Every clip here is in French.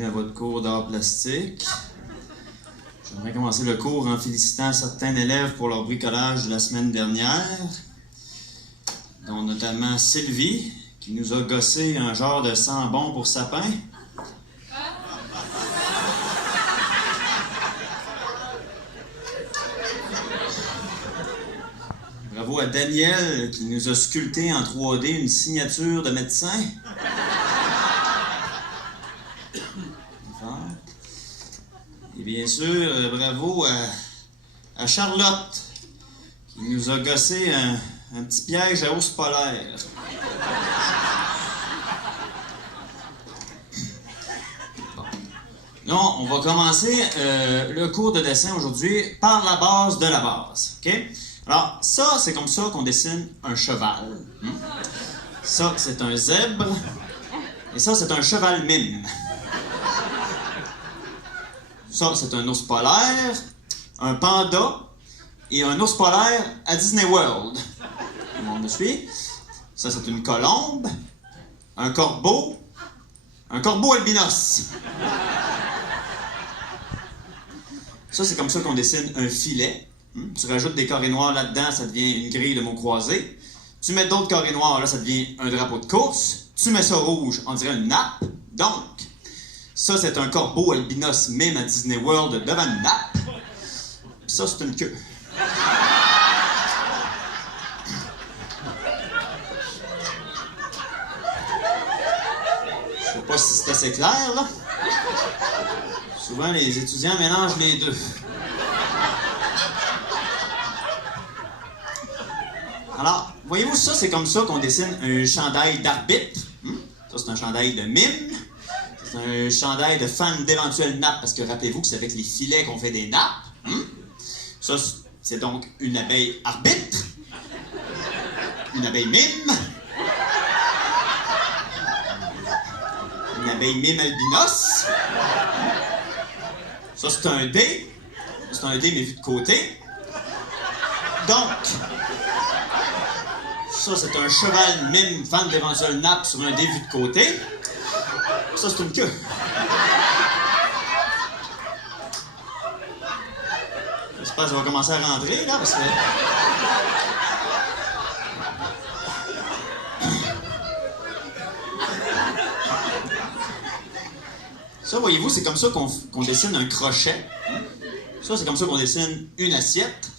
bienvenue à votre cours d'art plastique. J'aimerais commencer le cours en félicitant certains élèves pour leur bricolage de la semaine dernière, dont notamment Sylvie, qui nous a gossé un genre de sambon pour sapin. Bravo à Daniel, qui nous a sculpté en 3D une signature de médecin. Et bien sûr, bravo à Charlotte, qui nous a gossé un petit piège à ours polaire. Bon. Non, on va commencer le cours de dessin aujourd'hui par la base de la base, OK? Alors, ça, c'est comme ça qu'on dessine un cheval. Ça, c'est un zèbre. Et ça, c'est un cheval mime. Ça, c'est un ours polaire, un panda et un ours polaire à Disney World. Tout le monde me suit? Ça, c'est une colombe, un corbeau albinos. Ça, c'est comme ça qu'on dessine un filet. Tu rajoutes des carrés noirs là-dedans, ça devient une grille de mots croisés. Tu mets d'autres carrés noirs, là, ça devient un drapeau de course. Tu mets ça rouge, on dirait une nappe. Donc, ça, c'est un corbeau albinos mime à Disney World devant une nappe. Ça, c'est une queue. Je sais pas si c'est assez clair, là. Souvent, les étudiants mélangent les deux. Alors, voyez-vous, ça, c'est comme ça qu'on dessine un chandail d'arbitre. Ça, c'est un chandail de mime. C'est un chandail de fan d'éventuelles nappes, parce que rappelez-vous que c'est avec les filets qu'on fait des nappes. Ça, c'est donc une abeille arbitre. Une abeille mime. Une abeille mime albinos. Ça, c'est un dé. C'est un dé, mais vu de côté. Donc, ça, c'est un cheval mime fan d'éventuelles nappes sur un dé vu de côté. Ça, c'est une queue. J'espère que ça va commencer à rentrer, là, parce que... Ça, voyez-vous, c'est comme ça qu'on dessine un crochet. Ça, c'est comme ça qu'on dessine une assiette.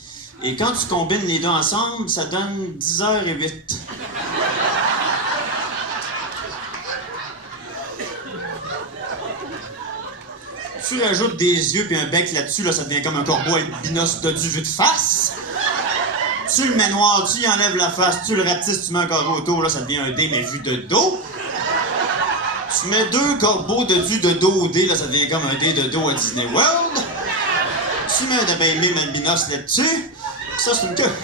Et quand tu combines les deux ensemble, ça donne 10h08. Tu rajoutes des yeux puis un bec là-dessus, là, ça devient comme un corbeau albinos dodu vu de face. Tu le mets noir, tu y enlèves la face, tu le rapetisses, tu mets un carré autour, là, ça devient un dé, mais vu de dos. Tu mets deux corbeaux dodus de dos au dé, là, ça devient comme un dé de dos à Disney World. Tu mets un abeille mime albinos là-dessus. Ça, c'est une queue.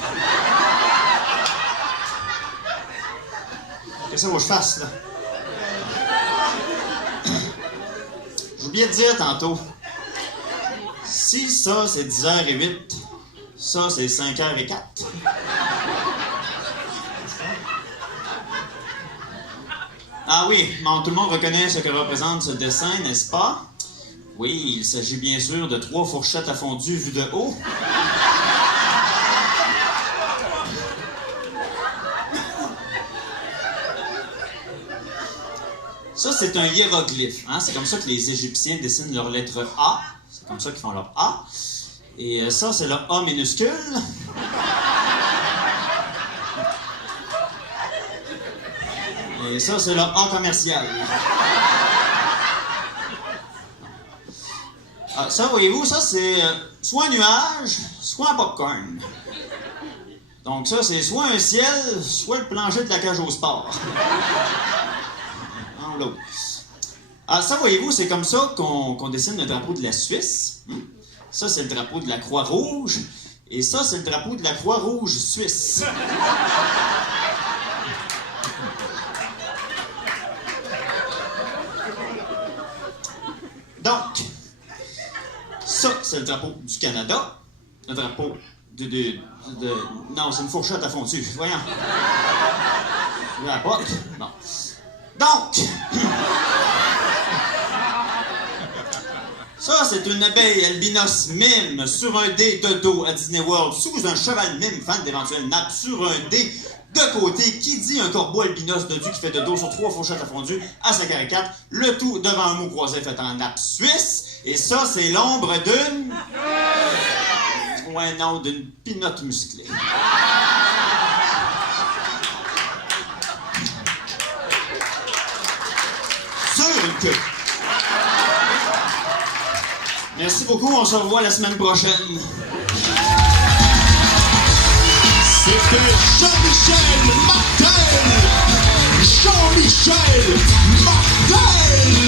Qu'est-ce que ça, je fasse, là? J'oubliais de dire tantôt. Si ça, c'est 10h08, ça, c'est 5h04. Ah oui, bon, tout le monde reconnaît ce que représente ce dessin, n'est-ce pas? Oui, il s'agit bien sûr de 3 fourchettes à fondu vues de haut. Ça, c'est un hiéroglyphe. Hein? C'est comme ça que les Égyptiens dessinent leur lettre A. C'est comme ça qu'ils font leur A. Et ça, c'est le A minuscule. Et ça, c'est le A commercial. Ah, ça, voyez-vous, ça, c'est soit un nuage, soit un popcorn. Donc ça, c'est soit un ciel, soit le plancher de la cage au sport. En l'eau. Ah, ça, voyez-vous, c'est comme ça qu'on dessine le drapeau de la Suisse. Ça, c'est le drapeau de la Croix-Rouge. Et ça, c'est le drapeau de la Croix-Rouge suisse. Donc, ça, c'est le drapeau du Canada. Le drapeau non, c'est une fourchette à fondu. Voyons. Je la porte. Bon. Donc, Ça, c'est une abeille albinos mime sur un dé de dos à Disney World, sous un cheval mime fan d'éventuelles nappes sur un dé de côté. Qui dit un corbeau albinos dodu qui fait de dos sur 3 fourchettes à fondu à sa caricate, le tout devant un mot croisé fait en nappe suisse. Et ça, c'est l'ombre d'une... Ouais, non, d'une pinotte musclée. Sur une queue. Merci beaucoup, on se revoit la semaine prochaine. C'était Jean-Michel Martel! Jean-Michel Martel!